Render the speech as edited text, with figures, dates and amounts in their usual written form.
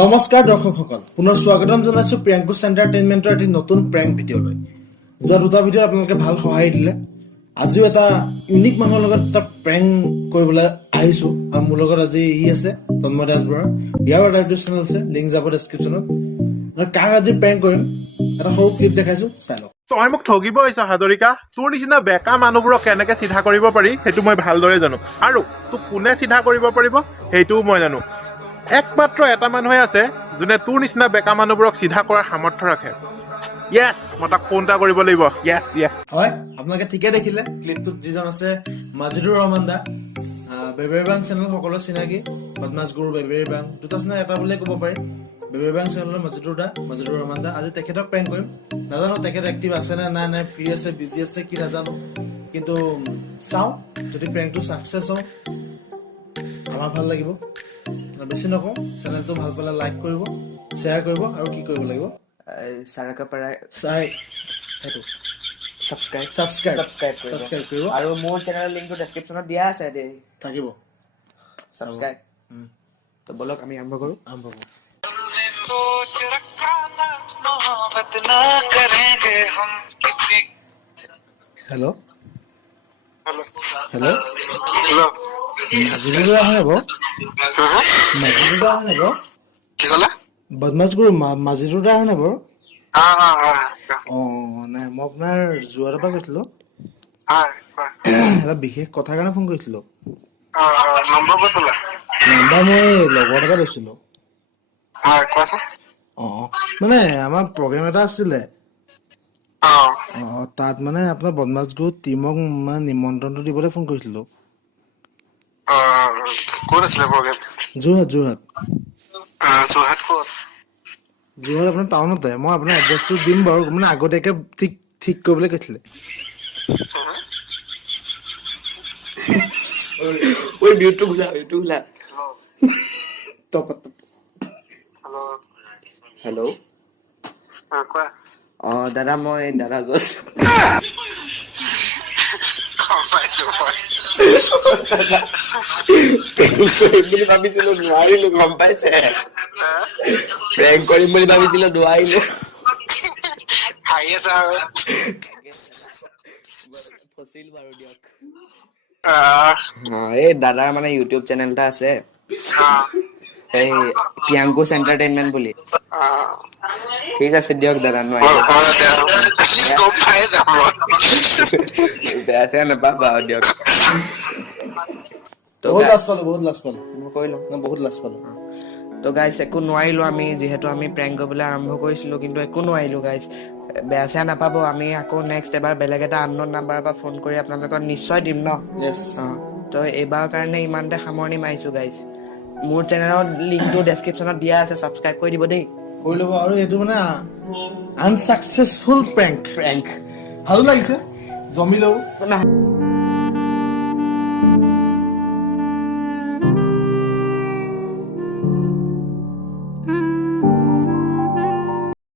নমস্কাৰ দৰ্শকসকল, পুনৰ স্বাগতম জনাইছো প্ৰিয়াংকুছ এণ্টাৰটেইনমেণ্টৰ এটি নতুন প্ৰেংক ভিডিঅ'লৈ। যোৱা দুটা ভিডিঅ' আপোনালোকে ভাল সহায় দিলে। আজিও এটা ইউনিক মানুহৰ লগত এটা প্ৰেংক কৰিবলৈ আহিছো আৰু মোৰ লগত আজি আছে তন্ময় বৰা। ইয়াৰো এটা ইউটিউব চেনেল আছে, লিংক যাব ডেছক্ৰিপশ্যনত। কাক আজি প্ৰেংক কৰিম এটা সৰু ক্লিপ দেখাইছো, চাই লওক। তই মোক ঠগিব আহিছ হাজৰিকা। তোৰ নিচিনা বেকা মানুহবোৰক কেনেকে চিধা কৰিব পাৰি সেইটো মই ভালদৰে জানো, আৰু তোক কোনে চিধা কৰিব পাৰিব সেইটোও মই জানো। একমাত্ৰ এটা মানুহে আছে যোনে তোৰ নিচিনা বেকা মানুহবোৰক চিধা কৰাৰ সামৰ্থ্য ৰাখে। য়েছ, মই তাক ফোন এটা কৰিব লাগিব। য়েছ য়েছ হয়, আপোনালোকে ঠিকে দেখিলে। ক্লিপটোত যিজন আছে মাজিদুৰ ৰহমান দা, বেবেৰিবাং চেনেল সকলো চিনাকি। বদমাছ গুৰু বেবেৰিবাং দুটা চেনেল এটা বুলিয়ে ক'ব পাৰি। বেবেৰিবাং চেনেলৰ মাজিদুৰ ৰহমান দা। আজি তেখেতক প্ৰেংক কৰিম। নাজানো তেখেত এক্টিভ আছে নে নাই, ফ্ৰী আছে, বিজি আছে, কি নাজানো, কিন্তু চাওঁ। যদি প্ৰেংকটো ছাকচেছ হওঁ আমাৰ ভাল লাগিব। বেছি নকওঁ, চেনেলটো ভাল পালে লাইক কৰিব, শ্বেয়াৰ কৰিব, আৰু কি কৰিব লাগিব সাবস্ক্ৰাইব কৰিব। আৰু মোৰ চেনেলৰ লিংকটো ডেছক্ৰিপশ্যনত দিয়া আছে, থাকিব। সাবস্ক্ৰাইব। তো বলক আমি আৰম্ভ কৰোঁ। হেল্ল' হেল্ল' মাজিদুৰ আহে নেব? মাজিদুৰ আহে নেব? কি ক'লা? বদমাছ গুৰু মাজিদুৰ আহে নেব? নাই, মই আপোনাৰ যোৰহাটৰ পৰা কৈছিলো। এটা বিশেষ কথাৰ কাৰণে ফোন কৰিছিলো। নাম্বাৰ মই লগৰ এটা লৈছিলো। মানে আমাৰ প্ৰগ্ৰেম এটা আছিলে, তাত মানে আপোনাৰ বদমাছ গুৰু টিমক মানে নিমন্ত্ৰণটো দিবলৈ ফোন কৰিছিলো। যোৰহাট আপোনাৰ টাউনতে। মই আপোনাৰ এড্ৰেছটো দিম বাৰু, মানে আগতীয়াকে ঠিক কৰিবলৈ কৈছিলে। হেল্ল', দাদা মই দাদা গৈছো বুলি ভাবিছিলো, নোৱাৰিলো। গম পাইছে, প্ৰেংক কৰিম বুলি ভাবিছিলো, নোৱাৰিলো। ফচিল বাৰু দিয়ক। এই দাদাৰ মানে ইউটিউব চেনেল এটা আছে, এই প্ৰিয়াংকুছ এণ্টাৰটেইনমেণ্ট বুলি। ঠিক আছে দিয়ক দাদা, নোৱাৰিলো। বেয়া চেয়া নাপাবা দিয়ক। বহুত লাজ পালো। মই কৈ লওঁ। বহুত লাজ পালো। তো গাইছ, একো নোৱাৰিলো আমি, যিহেতু আমি প্ৰেংক কৰিবলৈ আৰম্ভ কৰিছিলো, কিন্তু একো নোৱাৰিলো গাইছ। বেয়া চেয়া নাপাব। আমি আকৌ নেক্সট এবাৰ বেলেগ এটা আননোন নাম্বাৰৰ পৰা ফোন কৰি আপোনালোকক নিশ্চয় দিম ন। তো এইবাৰৰ কাৰণে ইমানতে সামৰণি মাৰিছো গাইছ। মোৰ চেনেলৰ লিংকটো ডেছক্ৰিপশ্যনত দিয়া আছে, ছাবস্ক্ৰাইব কৰি দিব দেই। কৰি ল'ব। আৰু এইটো মানে আনচাকচেছফুল প্ৰেংক। ভালো লাগিছে, জমিলেও।